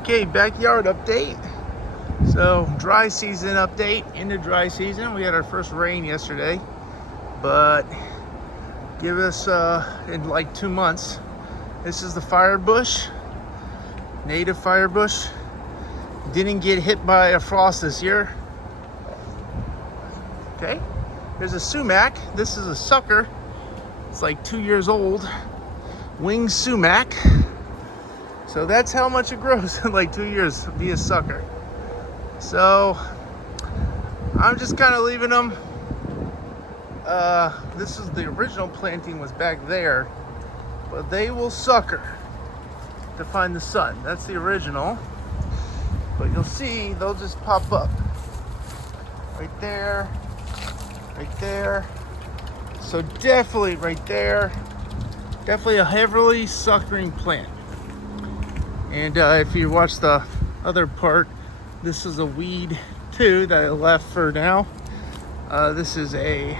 Okay, backyard update. So dry season update. Into dry season. We had our first rain yesterday, but give us in like 2 months. This is the fire bush, native fire bush. Didn't get hit by a frost this year. Okay, there's a sumac. This is a sucker. It's like 2 years old. Winged sumac. So that's how much it grows in like 2 years to be a sucker. So I'm just kind of leaving them. This is the original planting was back there, but they will sucker to find the sun. That's the original. But you'll see they'll just pop up right there, right there. So definitely right there, definitely a heavily suckering plant. And if you watch the other part, this is a weed too that I left for now. This is a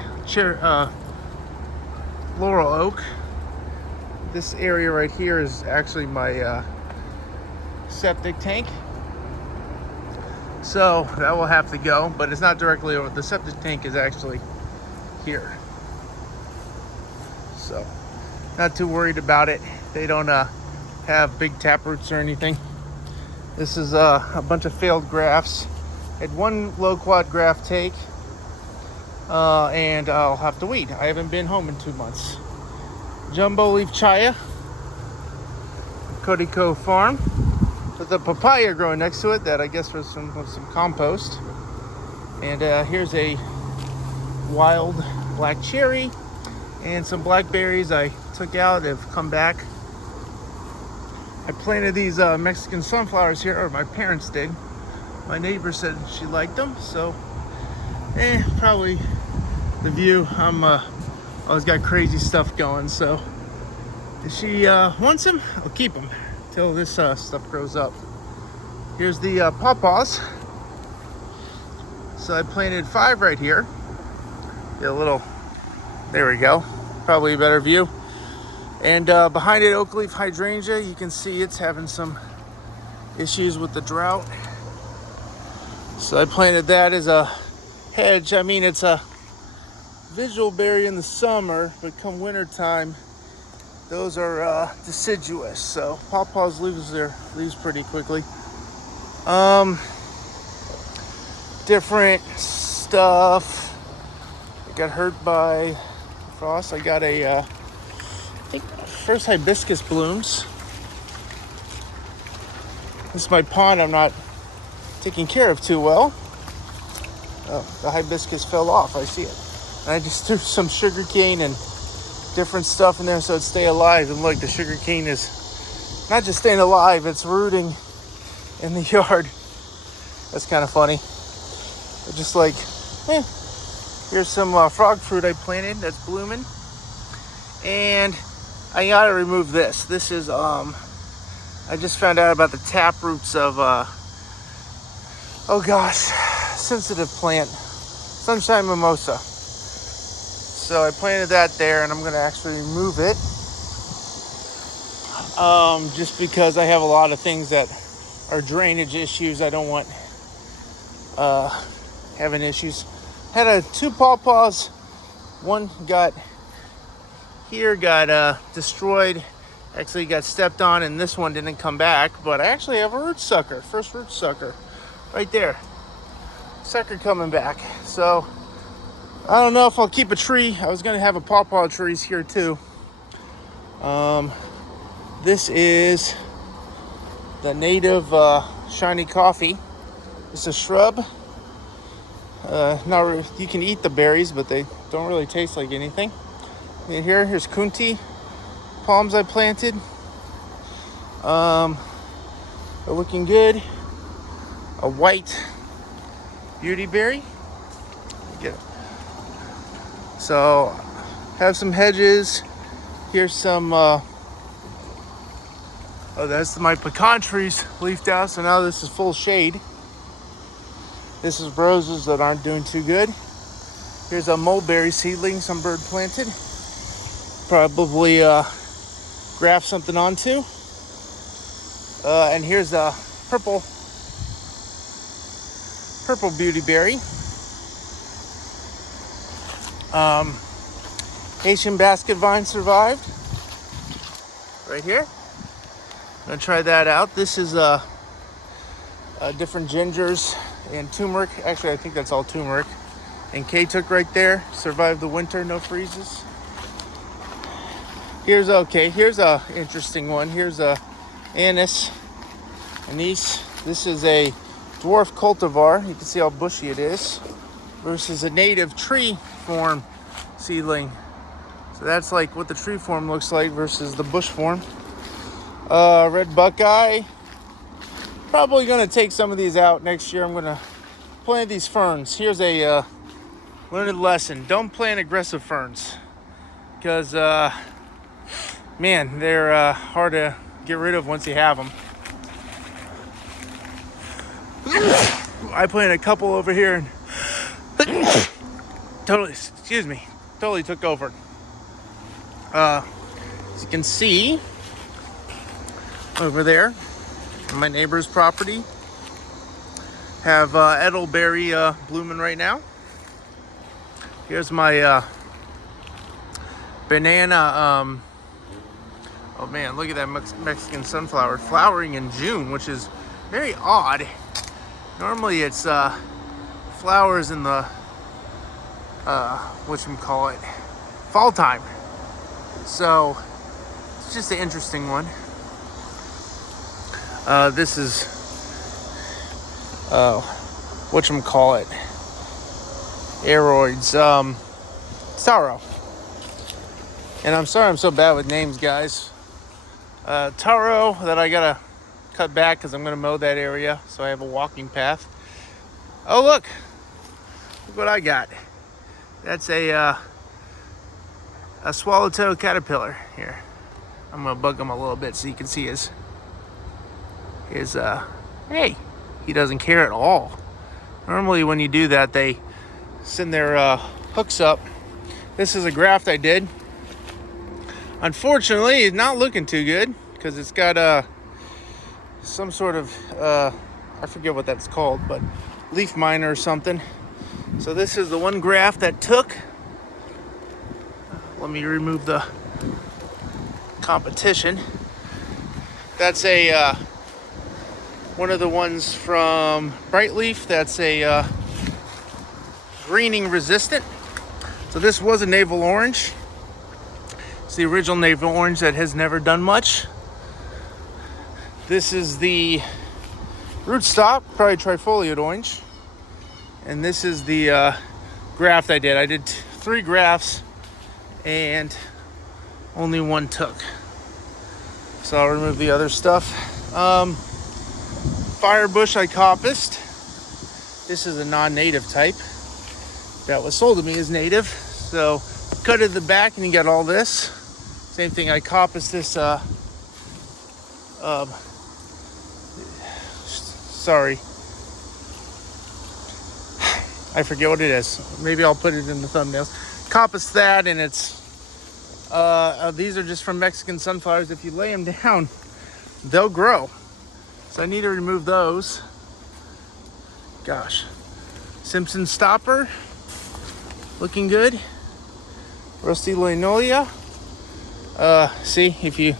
laurel oak. This area right here is actually my septic tank. So that will have to go, but it's not directly over. The septic tank is actually here. So not too worried about it. They don't have big tap roots or anything. This is a bunch of failed grafts. I had one low quad graft take, and I'll have to weed. I haven't been home in 2 months. Jumbo leaf chaya, Codico farm, with a papaya growing next to it that I guess was some compost. And here's a wild black cherry and some blackberries I took out have come back. I planted these Mexican sunflowers here, or my parents did. My neighbor said she liked them, so probably the view. I'm always got crazy stuff going, so if she wants them, I'll keep them till this stuff grows up. Here's the pawpaws. So I planted 5 right here. Get a little, there we go. Probably a better view. And behind it, oak leaf hydrangea. You can see it's having some issues with the drought. So I planted that as a hedge. I mean, it's a visual berry in the summer, but come winter time, those are deciduous. So pawpaws lose their leaves pretty quickly. Different stuff. I got hurt by frost. I got a I think first hibiscus blooms. This is my pond I'm not taking care of too well. Oh, the hibiscus fell off. I see it. And I just threw some sugar cane and different stuff in there so it'd stay alive. And look, the sugar cane is not just staying alive, it's rooting in the yard. That's kind of funny. But just like, here's some frog fruit I planted that's blooming. And I gotta remove this. This is, I just found out about the tap roots of, oh gosh, sensitive plant, sunshine mimosa. So I planted that there, and I'm gonna actually remove it. Just because I have a lot of things that are drainage issues. I don't want having issues. Had 2 pawpaws. One got destroyed, actually got stepped on, and this one didn't come back, but I actually have a root sucker, first root sucker right there, sucker coming back. So I don't know if I'll keep a tree. I was going to have a pawpaw trees here too. This is the native shiny coffee. It's a shrub. You can eat the berries, but they don't really taste like anything. And here's Kunti palms I planted. They're looking good. A white beautyberry. Get it. So have some hedges. Here's some that's my pecan trees leafed out, so now this is full shade. This is roses that aren't doing too good. Here's a mulberry seedling some bird planted. Probably graft something onto. And here's a purple beautyberry. Haitian basket vine survived right here. I'm gonna try that out. This is different gingers and turmeric. Actually, I think that's all turmeric. And K-took right there. Survived the winter, no freezes. Here's a interesting one. Here's a anise. This is a dwarf cultivar. You can see how bushy it is. Versus a native tree form seedling. So that's like what the tree form looks like versus the bush form. Red buckeye. Probably gonna take some of these out next year. I'm gonna plant these ferns. Here's a learned lesson. Don't plant aggressive ferns. Because man, they're hard to get rid of once you have them. I planted a couple over here and totally took over. As you can see over there, my neighbor's property have edelberry blooming right now. Here's my banana. Oh man, look at that Mexican sunflower flowering in June, which is very odd. Normally it's flowers in the fall time. So it's just an interesting one. This is aroids, taro. And I'm sorry I'm so bad with names, guys. Taro that I gotta cut back because I'm gonna mow that area so I have a walking path. Oh look what I got. That's a swallowtail caterpillar here. I'm gonna bug him a little bit so you can see his hey, he doesn't care at all. Normally when you do that, they send their hooks up. This is a graft I did. Unfortunately, it's not looking too good because it's got some sort of I forget what that's called, but leaf miner or something. So this is the one graft that took. Let me remove the competition. That's a one of the ones from Brightleaf. That's a greening resistant. So this was a navel orange. It's the original navel orange that has never done much. This is the rootstock, probably trifoliate orange. And this is the graft I did. I did 3 grafts and only one took. So I'll remove the other stuff. Firebush I coppiced. This is a non-native type that was sold to me as native. So cut at the back and you got all this. Same thing, I coppiced this sorry, I forget what it is. Maybe I'll put it in the thumbnails. Coppiced that, and it's these are just from Mexican sunflowers. If you lay them down, they'll grow. So I need to remove those. Gosh. Simpson stopper, looking good. Rusty Linolia. See, if you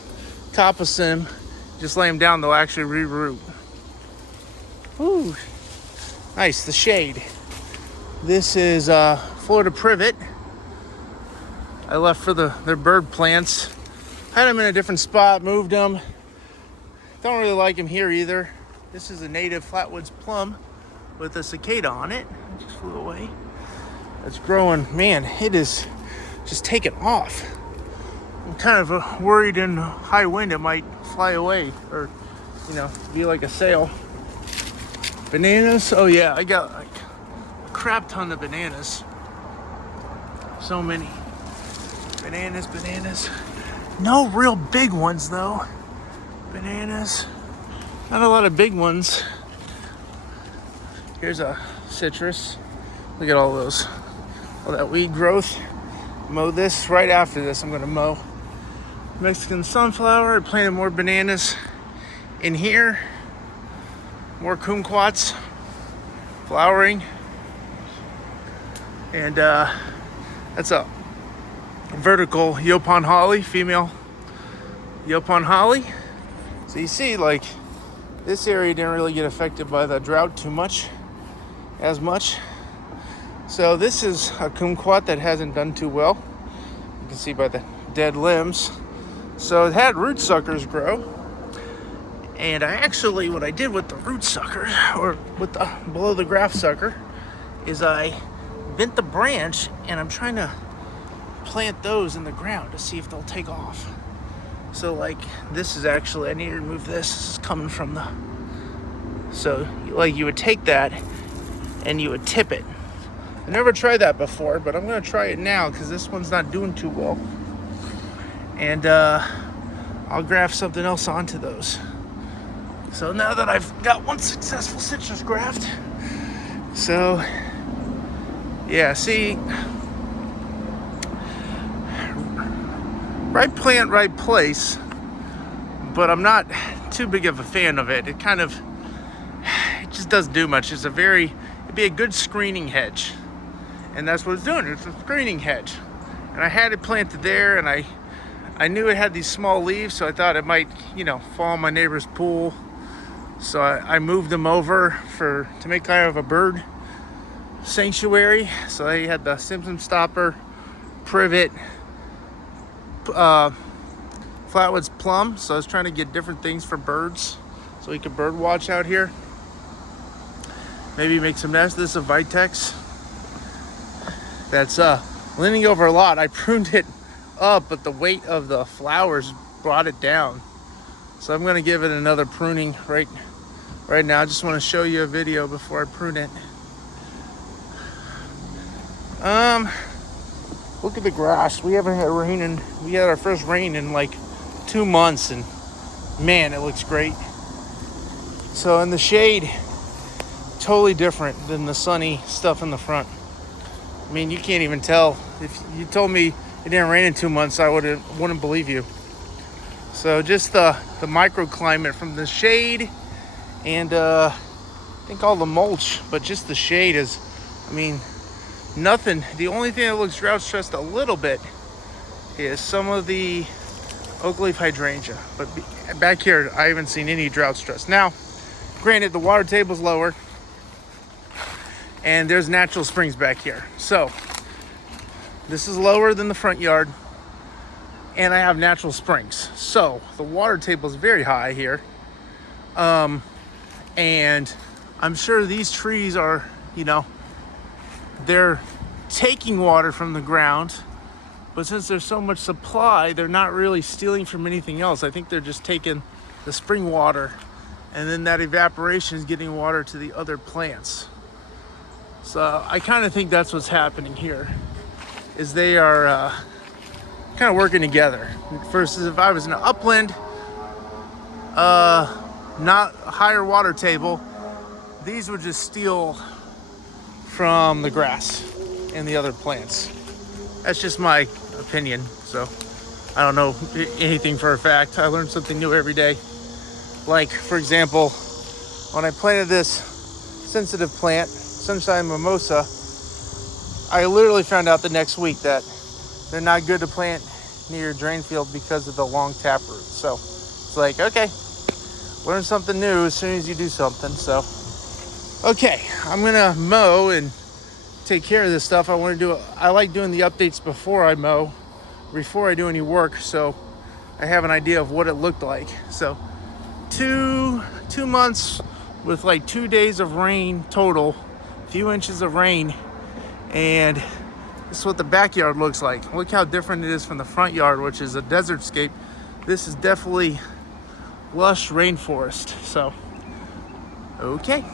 coppice them, just lay them down, they'll actually reroot. Ooh, nice, the shade. This is Florida privet. I left for their bird plants. Had them in a different spot, moved them. Don't really like them here either. This is a native flatwoods plum with a cicada on it. It just flew away. It's growing, man, it is just taking off. I'm kind of worried in high wind it might fly away or, be like a sail. Bananas, oh yeah, I got like a crap ton of bananas. So many. Bananas. No real big ones though. Bananas. Not a lot of big ones. Here's a citrus. Look at all those. All that weed growth. Mow this right after this. I'm gonna mow Mexican sunflower. I planted more bananas in here. more kumquats flowering. And that's a vertical Yopon holly, female Yopon holly. So you see, like, this area didn't really get affected by the drought too much, as much. So this is a kumquat that hasn't done too well. You can see by the dead limbs. So it had root suckers grow. And what I did with the root sucker, or with the below the graft sucker, is I bent the branch, and I'm trying to plant those in the ground to see if they'll take off. So like, this is actually, I need to remove this. This is coming from the, so like you would take that and you would tip it. I never tried that before, but I'm gonna try it now because this one's not doing too well. And I'll graft something else onto those. So now that I've got one successful citrus graft, so yeah, see, right plant, right place, but I'm not too big of a fan of it. It just doesn't do much. It'd be a good screening hedge. And that's what it's doing. It's a screening hedge. And I had it planted there, and I knew it had these small leaves, so I thought it might, fall in my neighbor's pool. So I moved them over to make kind of a bird sanctuary. So I had the Simpson stopper, privet, flatwoods plum. So I was trying to get different things for birds, so we could bird watch out here. Maybe make some nests. This is a vitex that's leaning over a lot. I pruned it up, but the weight of the flowers brought it down. So I'm gonna give it another pruning right now. I just want to show you a video before I prune it. Look at the grass. We haven't had rain, we had our first rain in like 2 months, and man, it looks great. So in the shade, totally different than the sunny stuff in the front. I mean, you can't even tell. If you told me it didn't rain in 2 months, I wouldn't believe you. So just the microclimate from the shade, and I think all the mulch, but just the shade is, nothing. The only thing that looks drought stressed a little bit is some of the oak leaf hydrangea. But back here, I haven't seen any drought stress. Now, granted, the water table's lower, and there's natural springs back here. So this is lower than the front yard, and I have natural springs. So the water table is very high here. And I'm sure these trees are, they're taking water from the ground, but since there's so much supply, they're not really stealing from anything else. I think they're just taking the spring water, and then that evaporation is getting water to the other plants. So I kind of think that's what's happening here, is they are kind of working together. Versus if I was in an upland, not higher water table, these would just steal from the grass and the other plants. That's just my opinion. So I don't know anything for a fact. I learn something new every day. Like, for example, when I planted this sensitive plant, sunshine mimosa, I literally found out the next week that they're not good to plant near your drain field because of the long taproot. So it's like, okay, learn something new as soon as you do something. So okay, I'm gonna mow and take care of this stuff. I like doing the updates before I mow, before I do any work, so I have an idea of what it looked like. So two months with like 2 days of rain total, a few inches of rain, and this is what the backyard looks like. Look how different it is from the front yard, which is a desert scape. This is definitely lush rainforest. So okay.